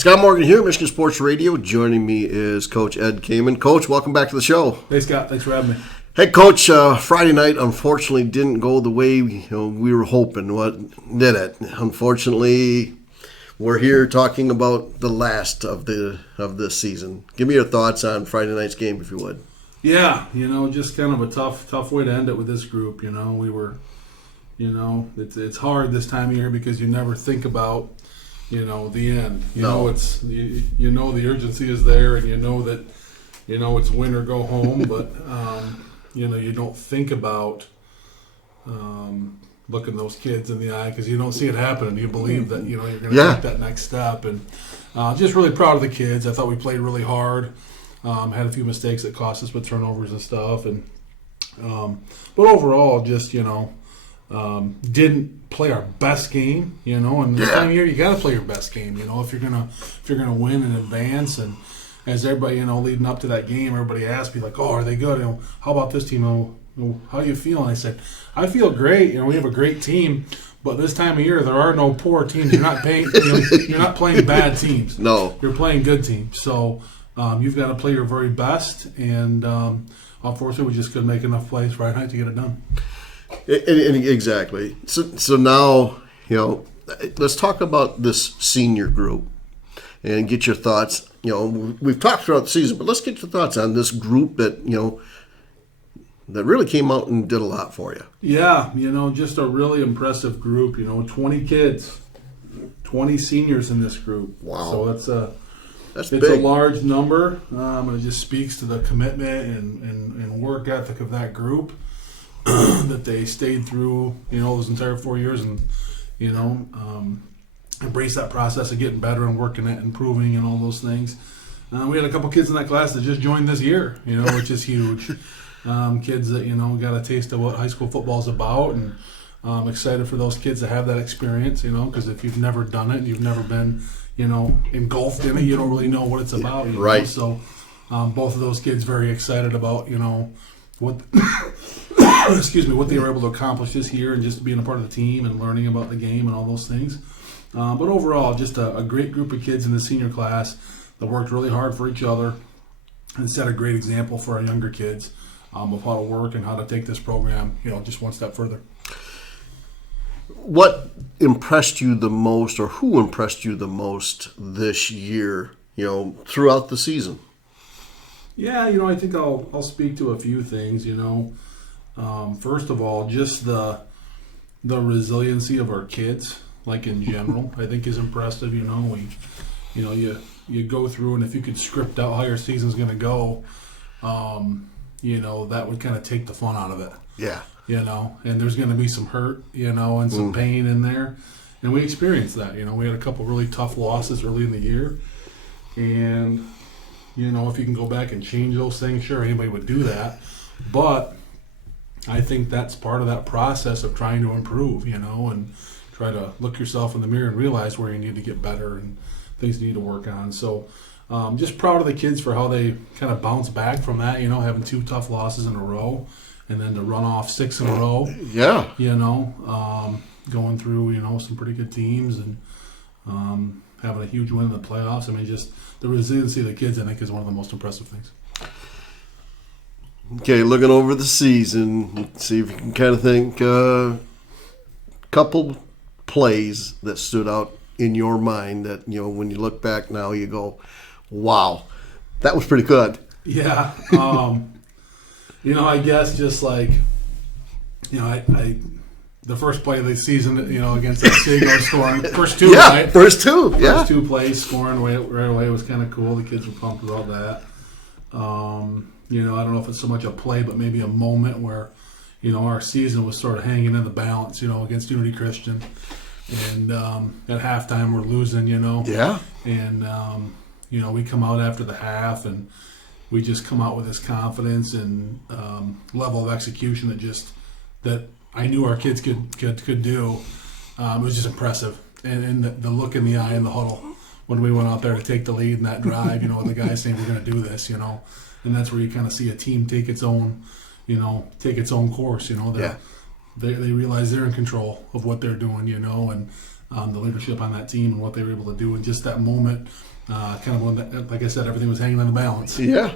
Scott Morgan here, Michigan Sports Radio. Joining me is Coach Ed Kaman. Coach, welcome back to the show. Hey, Scott. Thanks for having me. Hey, Coach. Friday night, unfortunately, didn't go the way we were hoping. What did it? Unfortunately, we're here talking about the last of this season. Give me your thoughts on Friday night's game, if you would. Yeah, just kind of a tough way to end it with this group. We were, it's hard this time of year because you never think about, the end. It's the urgency is there, and that, it's win or go home. But you don't think about looking those kids in the eye because you don't see it happening. You believe that you're going to take that next step, and just really proud of the kids. I thought we played really hard. Had a few mistakes that cost us with turnovers and stuff, and but overall, just didn't play our best game. And this time of year, you got to play your best game. If you're gonna win and advance. And as everybody, leading up to that game, everybody asked me like, "Oh, are they good? How about this team? How do you feel?" And I said, "I feel great. We have a great team." But this time of year, there are no poor teams. You're not paying. You're not playing bad teams. No, you're playing good teams. So you've got to play your very best. And unfortunately, we just couldn't make enough plays Friday night to get it done. Exactly. So now, let's talk about this senior group and get your thoughts. We've talked throughout the season, but let's get your thoughts on this group that that really came out and did a lot for you. Yeah, just a really impressive group. 20 kids, 20 seniors in this group. Wow. So it's big. A large number. And it just speaks to the commitment and work ethic of that group. That they stayed through, those entire 4 years and, embrace that process of getting better and working it, improving and all those things. We had a couple kids in that class that just joined this year, which is huge. Kids that, got a taste of what high school football is about, and I'm excited for those kids to have that experience, because if you've never done it and you've never been, engulfed in it, you don't really know what it's about. Right. So both of those kids very excited about, what what they were able to accomplish this year and just being a part of the team and learning about the game and all those things. But overall, just a great group of kids in the senior class that worked really hard for each other and set a great example for our younger kids of how to work and how to take this program, just one step further. What impressed you the most, or who impressed you the most this year, throughout the season? Yeah, I think I'll speak to a few things, First of all, just the resiliency of our kids, like in general, I think is impressive. You go through, and if you could script out how your season's going to go, that would kind of take the fun out of it. Yeah. And there's going to be some hurt, and some pain in there. And we experienced that. We had a couple really tough losses early in the year. And, if you can go back and change those things, sure, anybody would do that. But I think that's part of that process of trying to improve, and try to look yourself in the mirror and realize where you need to get better and things you need to work on. So just proud of the kids for how they kind of bounce back from that, having 2 tough losses in a row and then to run off 6 in a row. Yeah. Going through, some pretty good teams and having a huge win in the playoffs. I mean, just the resiliency of the kids, I think, is one of the most impressive things. Okay, looking over the season, see if you can kind of think couple plays that stood out in your mind that, when you look back now, you go, wow, that was pretty good. Yeah. I guess just like, the first play of the season, against Otsego scoring, first 2, right? First 2, yeah. First 2 plays scoring right away was kind of cool. The kids were pumped about that. I don't know if it's so much a play, but maybe a moment where, our season was sort of hanging in the balance, against Unity Christian. And at halftime, we're losing, Yeah. And, we come out after the half, and we just come out with this confidence and level of execution that I knew our kids could do. It was just impressive. And the look in the eye in the huddle when we went out there to take the lead in that drive, the guys saying we're going to do this, and that's where you kind of see a team take its own course. They realize they're in control of what they're doing, and the leadership on that team and what they were able to do, and just that moment, kind of when, like I said, everything was hanging on the balance. Yeah.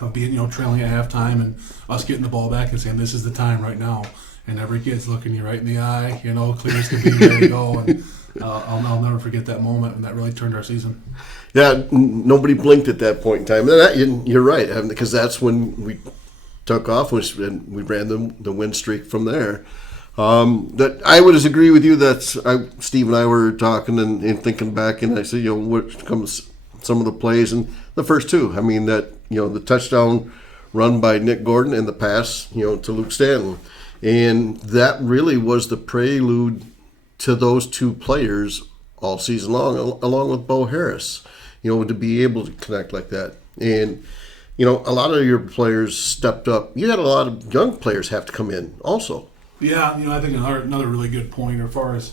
Of being, trailing at halftime and us getting the ball back and saying, this is the time right now. And every kid's looking you right in the eye, clear as can be, ready to go. And I'll never forget that moment, and that really turned our season. Yeah, nobody blinked at that point in time. You're right, because that's when we took off, and we ran the win streak from there. That I would agree with you. Steve and I were talking and thinking back, and I said, what comes some of the plays, and the first two. I mean, the touchdown run by Nick Gordon and the pass, to Luke Stanton. And that really was the prelude to those two players all season long, along with Bo Harris, to be able to connect like that. And, a lot of your players stepped up. You had a lot of young players have to come in also. Yeah, I think another really good point as far as,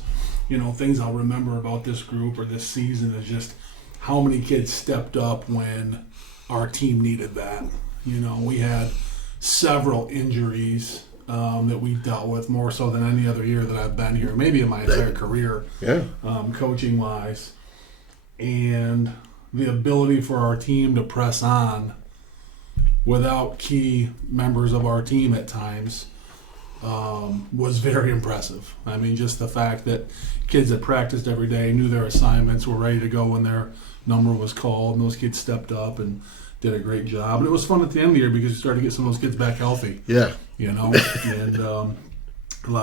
things I'll remember about this group or this season is just how many kids stepped up when our team needed that. We had several injuries that we dealt with more so than any other year that I've been here, maybe in my entire career, coaching wise. And the ability for our team to press on without key members of our team at times was very impressive. I mean, just the fact that kids that practiced every day, knew their assignments, were ready to go when their number was called, and those kids stepped up and did a great job. And it was fun at the end of the year because you started to get some of those kids back healthy. Yeah. And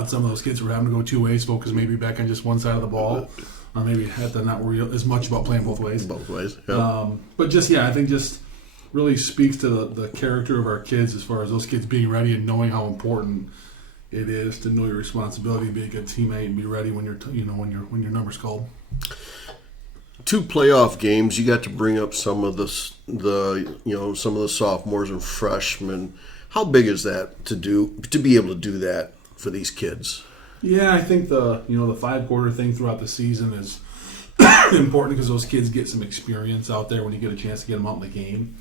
some of those kids were having to go two ways, focus maybe back on just one side of the ball, or maybe had to not worry as much about playing both ways. Yeah. But I think just really speaks to the character of our kids as far as those kids being ready and knowing how important it is to know your responsibility, be a good teammate, and be ready when when your number's called. 2 playoff games, you got to bring up some of the some of the sophomores and freshmen. How big is that to be able to do that for these kids? Yeah, I think the 5-quarter thing throughout the season is important because those kids get some experience out there when you get a chance to get them out in the game.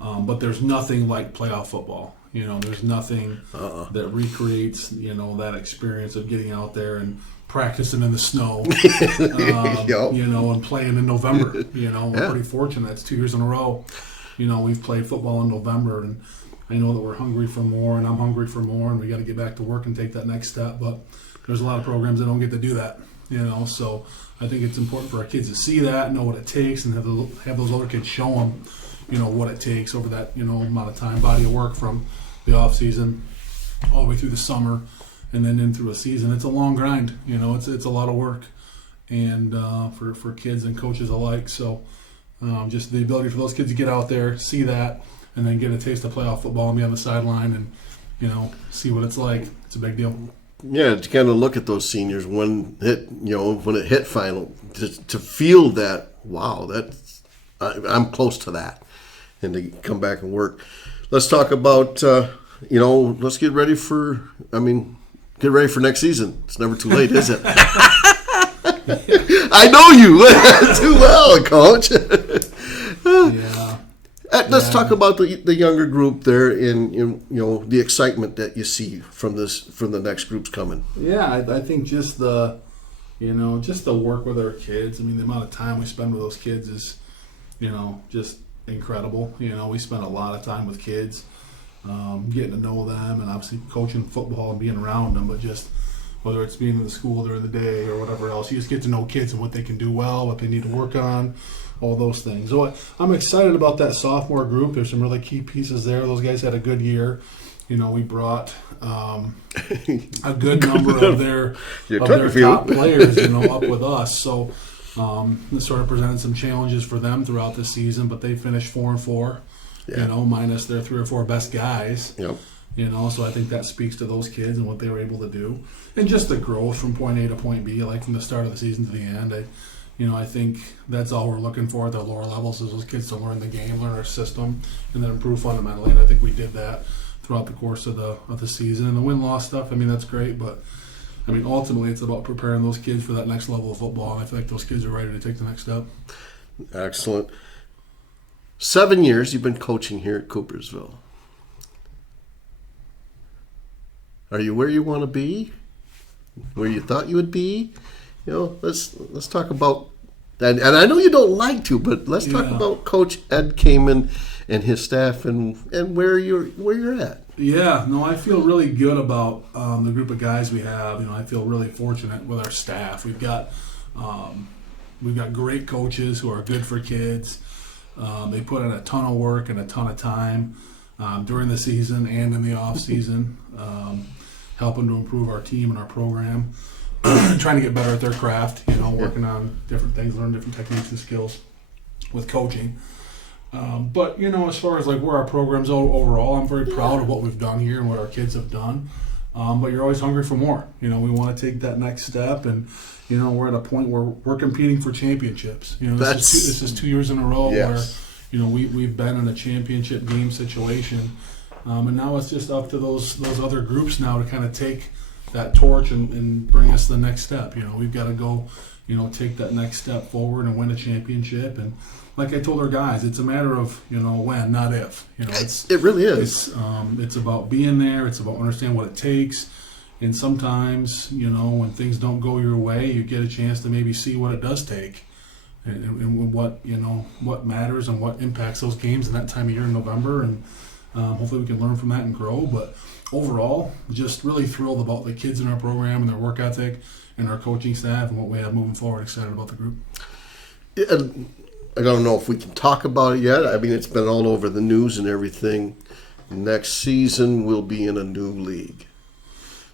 But there's nothing like playoff football. There's nothing that recreates that experience of getting out there and practicing in the snow, and playing in November. We're pretty fortunate. It's 2 years in a row. We've played football in November, and I know that we're hungry for more, and I'm hungry for more, and we got to get back to work and take that next step. But there's a lot of programs that don't get to do that. So I think it's important for our kids to see that, know what it takes, and have those other kids show them, what it takes over that amount of time, body of work from the off season all the way through the summer. And then in through a season, it's a long grind. It's a lot of work, and for kids and coaches alike. So just the ability for those kids to get out there, see that, and then get a taste of playoff football and be on the sideline and see what it's like. It's a big deal. Yeah, to kind of look at those seniors when it hit final, to feel that, wow, I'm close to that, and to come back and work. Let's talk about let's get ready for next season. It's never too late, is it? I know you too well, Coach. Yeah. Let's talk about the younger group there, and the excitement that you see from the next groups coming. Yeah, I think just the work with our kids. I mean, the amount of time we spend with those kids is, just incredible. We spend a lot of time with kids. Getting to know them, and obviously coaching football and being around them, but just whether it's being in the school during the day or whatever else, you just get to know kids and what they can do well, what they need to work on, all those things. So I'm excited about that sophomore group. There's some really key pieces there. Those guys had a good year. We brought a good number of their top players, up with us. So it sort of presented some challenges for them throughout the season, but they finished 4-4. Yeah. Minus their 3 or 4 best guys. Yep. So I think that speaks to those kids and what they were able to do, and just the growth from point A to point B, like from the start of the season to the end. I think that's all we're looking for at the lower levels is those kids to learn the game, learn our system, and then improve fundamentally. And I think we did that throughout the course of the season. And the win-loss stuff, that's great, but ultimately it's about preparing those kids for that next level of football. And I feel like those kids are ready to take the next step. Excellent. 7 years you've been coaching here at Coopersville. Are you where you want to be? Where you thought you would be? let's talk about, and I know you don't like to, but let's talk about Coach Ed Kaman and his staff and where you're at. Yeah, no, I feel really good about the group of guys we have. I feel really fortunate with our staff. We've got great coaches who are good for kids. They put in a ton of work and a ton of time during the season and in the off season, helping to improve our team and our program, trying to get better at their craft. Working on different things, learn different techniques and skills with coaching. But as far as like where our program's overall, I'm very proud of what we've done here and what our kids have done. But you're always hungry for more. We want to take that next step, and we're at a point where we're competing for championships. This is 2 years in a row where we've been in a championship game situation, and now it's just up to those other groups now to kind of take that torch and bring us to the next step. We've got to go, take that next step forward and win a championship. And like I told our guys, it's a matter of when, not if. It really is. It's about being there. It's about understanding what it takes. And sometimes, when things don't go your way, you get a chance to maybe see what it does take, and what matters and what impacts those games in that time of year in November. And hopefully we can learn from that and grow. But overall, just really thrilled about the kids in our program and their work ethic and our coaching staff and what we have moving forward. Excited about the group. I don't know if we can talk about it yet. I mean, it's been all over the news and everything. Next season, we'll be in a new league.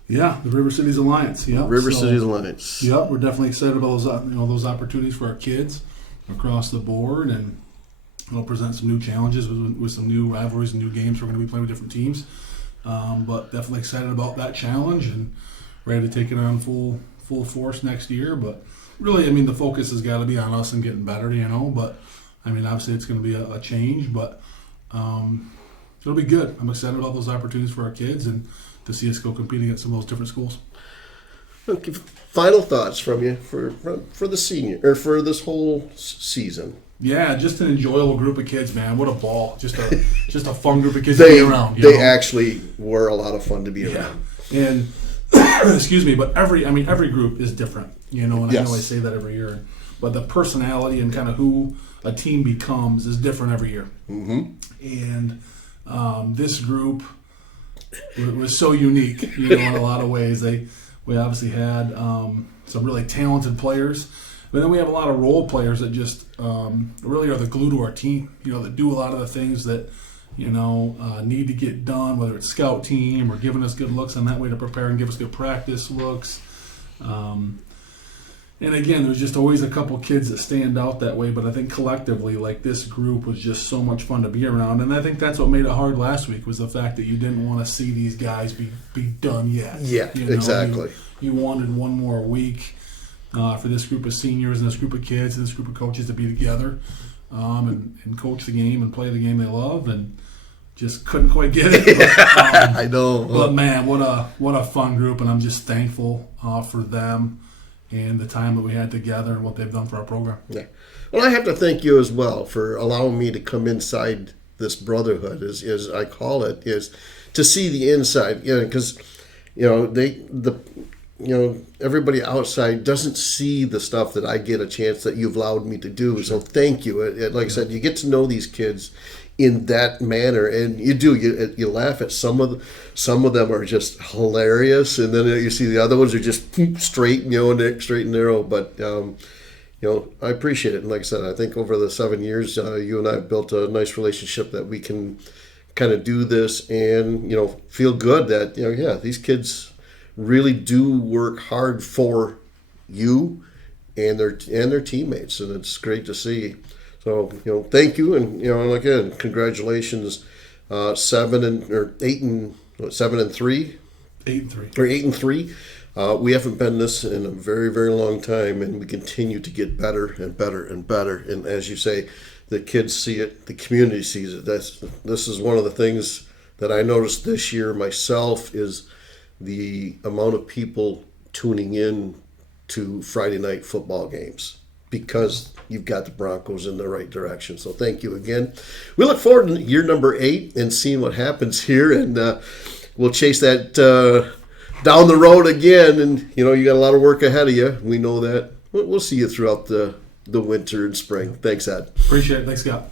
Yeah, the River Cities Alliance. Yep. Cities Alliance. Yep, we're definitely excited about those opportunities for our kids across the board, and it'll present some new challenges with some new rivalries and new games we're going to be playing with different teams. But definitely excited about that challenge and ready to take it on full force next year. But really, the focus has got to be on us and getting better, But, obviously it's going to be a change, but it'll be good. I'm excited about those opportunities for our kids and to see us go competing at some of those different schools. Okay, final thoughts from you for the senior or for this whole season. Yeah, just an enjoyable group of kids, man. What a ball! Just a fun group of kids to be around. They actually were a lot of fun to be around. And excuse me, but every group is different, and I know I say that every year, but the personality and kind of who a team becomes is different every year. Mm-hmm. And this group was so unique, in a lot of ways. We obviously had some really talented players, but then we have a lot of role players that just really are the glue to our team. That do a lot of the things that need to get done, whether it's scout team or giving us good looks on that way to prepare and give us good practice looks. And again, there's just always a couple kids that stand out that way, but I think collectively, like, this group was just so much fun to be around. And I think that's what made it hard last week, was the fact that you didn't want to see these guys be done yet. Yeah, exactly. You wanted one more week for this group of seniors and this group of kids and this group of coaches to be together and coach the game and play the game they love, and just couldn't quite get it. But, I know. But man, what a fun group, and I'm just thankful for them and the time that we had together and what they've done for our program. Yeah. Well, I have to thank you as well for allowing me to come inside this brotherhood, as I call it, is to see the inside. Because everybody outside doesn't see the stuff that I get a chance that you've allowed me to do. Sure. So thank you. Like I said, you get to know these kids in that manner, and you laugh at some of them are just hilarious, and then you see the other ones are just straight and narrow. But I appreciate it, and like I said, I think over the 7 years, you and I have built a nice relationship that we can kind of do this and feel good that these kids really do work hard for you and their teammates, and it's great to see. So, thank you, and again, congratulations. 7 and 3. 8-3. We haven't been this in a very, very long time, and we continue to get better and better and better. And as you say, the kids see it, the community sees it. This is one of the things that I noticed this year myself, is the amount of people tuning in to Friday night football games, because you've got the Broncos in the right direction. So thank you again. We look forward to year number 8 and seeing what happens here, and we'll chase that down the road again, and you got a lot of work ahead of you. We know that. We'll see you throughout the winter and spring. Thanks, Ed. Appreciate it. Thanks, Scott.